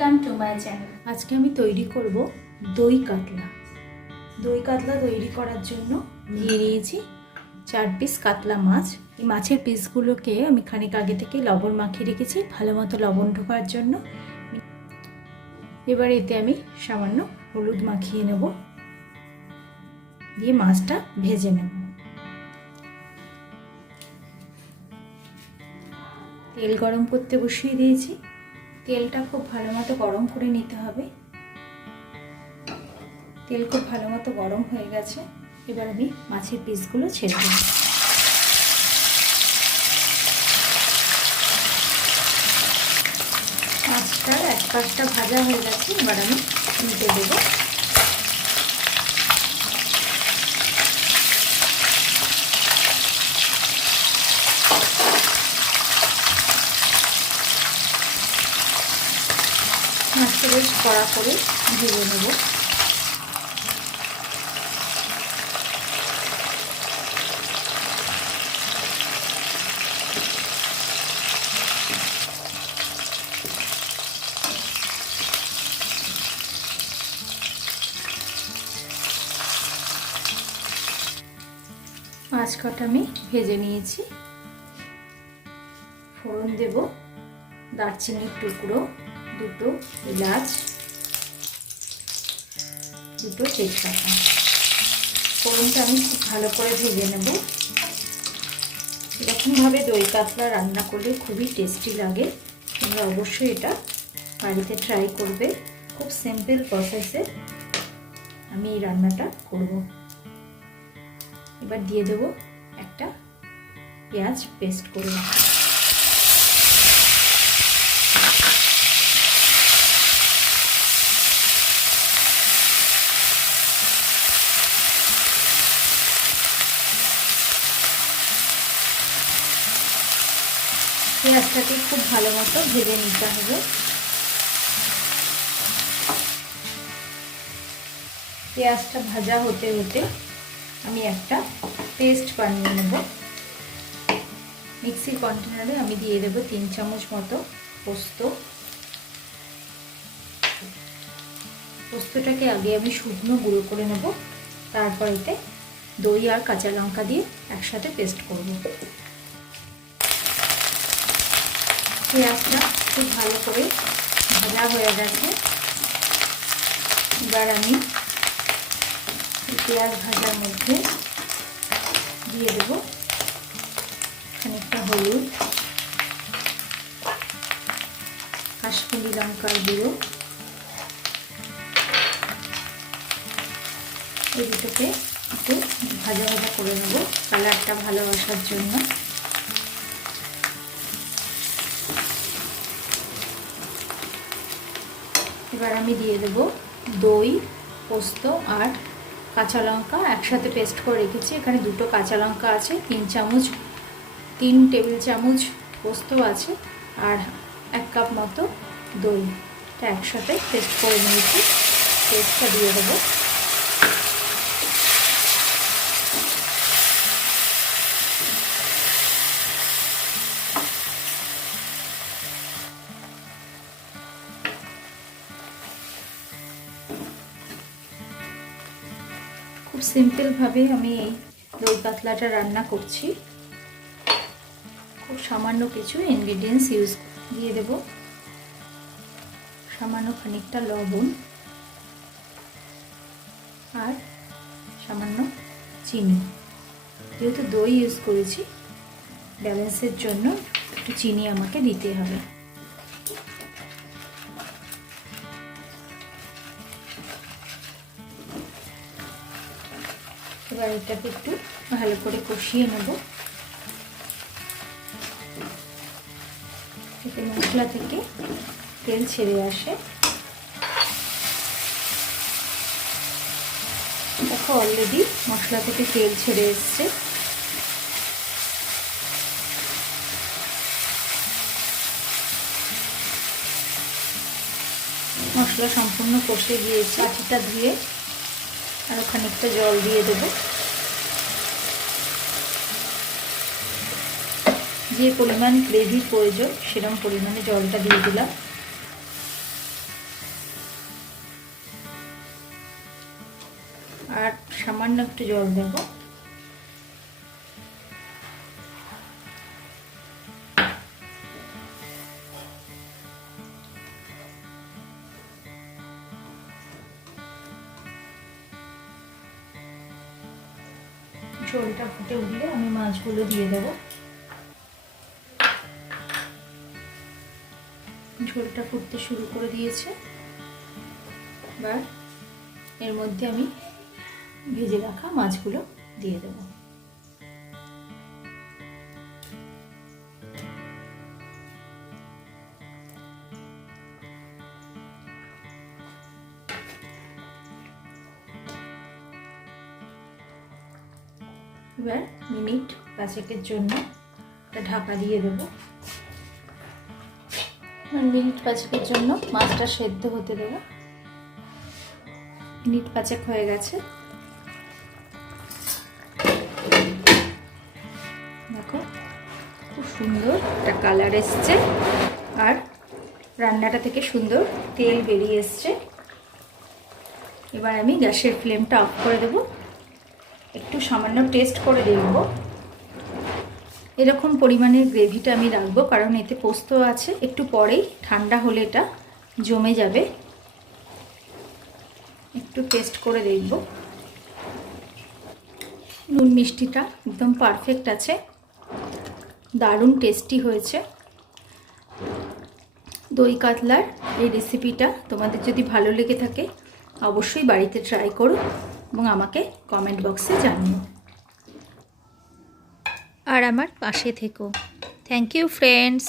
Welcome to my channel. আজকে আমি তৈরি করব দই কাতলা। দই কাতলা তৈরি করার জন্য নিয়ে নিয়েছি 4 পিস কাতলা মাছ। এই মাছের পিসগুলোকে আমি খানিক আগে থেকে লবণ মাখিয়ে রেখেছি ভালো মতো লবণ ঢোকার জন্য। এবার এতে আমি সামান্য হলুদ মাখিয়ে নেব, দিয়ে মাছটা ভেজে নেব। তেল গরম করতে বসিয়ে দিয়েছি। তেলটা খুব ভালো মতো গরম করে নিতে হবে। তেল খুব ভালো মতো গরম হয়ে গেছে। এবার আমি মাছের পিসগুলো ছেড়ে দেব। মাছটার এক পাশটা ভাজা হয়ে গেছে, এবার আমি উল্টে দেব। মাছটা বেশ কড়া করে ভেজে নেব। মাছ কটা আমি ভেজে নিয়েছি। ফোড়ন দেব, দারচিনির টুকরো, দুটো এলাচ, দুটো তেজপাতা। ফোড়নটা আমি খুব ভালো করে ভেজে নেব। এরকমভাবে দই কাতলা রান্না করলে খুবই টেস্টি লাগে। তোমরা অবশ্যই এটা বাড়িতে ট্রাই করবে। খুব সিম্পল প্রসেসে আমি এই রান্নাটা করব। এবার দিয়ে দেব একটা পেঁয়াজ পেস্ট করে রাখা। পেঁয়াজটাকে খুব ভালো মতো ভেজে নিতে হবে। পেঁয়াজটা ভাজা হতে হতে আমি একটা পেস্ট বানিয়ে নেব। মিক্সির কন্টেনারে আমি দিয়ে দেব 3 চামচ মতো পোস্ত। পোস্তটাকে আগে আমি শুকনো গুঁড়ো করে নেব, তারপর এতে দই আর কাঁচা লঙ্কা দিয়ে একসাথে পেস্ট করব। পেঁয়াজটা খুব ভালো করে ভাজা হয়ে গেছে। এবার আমি পেঁয়াজ ভাজার মধ্যে দিয়ে দেব খানিকটা হলুদ, কাশ্মীরি লঙ্কার গুঁড়ো। এই দুটোকে একটু ভাজা ভাজা করে নেব কালারটা ভালো আসার জন্য। এবার আমি দিয়ে দেব দই, পোস্ত আর কাঁচা লঙ্কা একসাথে পেস্ট করে রেখেছি। এখানে দুটো কাঁচা লঙ্কা আছে, 3 টেবিল চামচ পোস্ত আছে আর 1 কাপ মতো দই, এটা একসাথে পেস্ট করে নিয়েছি। পেস্টটা দিয়ে দেবো। খুব সিম্পলভাবে আমি এই দই কাতলাটা রান্না করছি। খুব সামান্য কিছু ইনগ্রেডিয়েন্টস ইউজ দিয়ে দেব। সামান্য খানিকটা লবণ আর সামান্য চিনি। যেহেতু দই ইউজ করেছি, ব্যালেন্সের জন্য একটু চিনি আমাকে দিতে হবে। এবার এটাকে একটু ভালো করে কষিয়ে নেব। এতে মশলা থেকে তেল ছেড়ে আসে। দেখো অলরেডি মশলা থেকে তেল ছেড়ে এসছে। মশলা সম্পূর্ণ কষে গিয়েছে। বাটিটা ধুয়ে আরো খানিকটা জল দিয়ে দেব। যে পরিমাণ গ্রেভির প্রয়োজন সেরকম পরিমাণে জলটা দিয়ে দিলাম। আর সামান্য একটু জল দেব। ঝোলটা ফুটে উঠলে আমি মাছগুলো দিয়ে দেব। ঝোলটা ফুটতে শুরু করে দিয়েছে। এবার এর মধ্যে আমি ভেজে রাখা মাছগুলো দিয়ে দেব। এবার মিনিট 5-এর জন্য একটা ঢাকা দিয়ে দেব। মিনিট 5-এর জন্য মাছটা সেদ্ধ হতে দেব। মিনিট 5 হয়ে গেছে। দেখো খুব সুন্দর একটা কালার এসছে আর রান্নাটা থেকে সুন্দর তেল বেরিয়ে এসছে। এবার আমি গ্যাসের ফ্লেমটা অফ করে দেব। একটু সামান্য টেস্ট করে দেখব। এরকম পরিমাণের গ্রেভিটা আমি রাখবো, কারণ এতে পোস্ত আছে। একটু পরেই ঠান্ডা হলে এটা জমে যাবে। একটু টেস্ট করে দেখব। নুন মিষ্টিটা একদম পারফেক্ট আছে, দারুণ টেস্টি হয়েছে। দই কাতলার এই রেসিপিটা তোমাদের যদি ভালো লেগে থাকে অবশ্যই বাড়িতে ট্রাই করো এবং আমাকে কমেন্ট বক্সে জানিও। আর আমার পাশে থেকো। Thank you friends.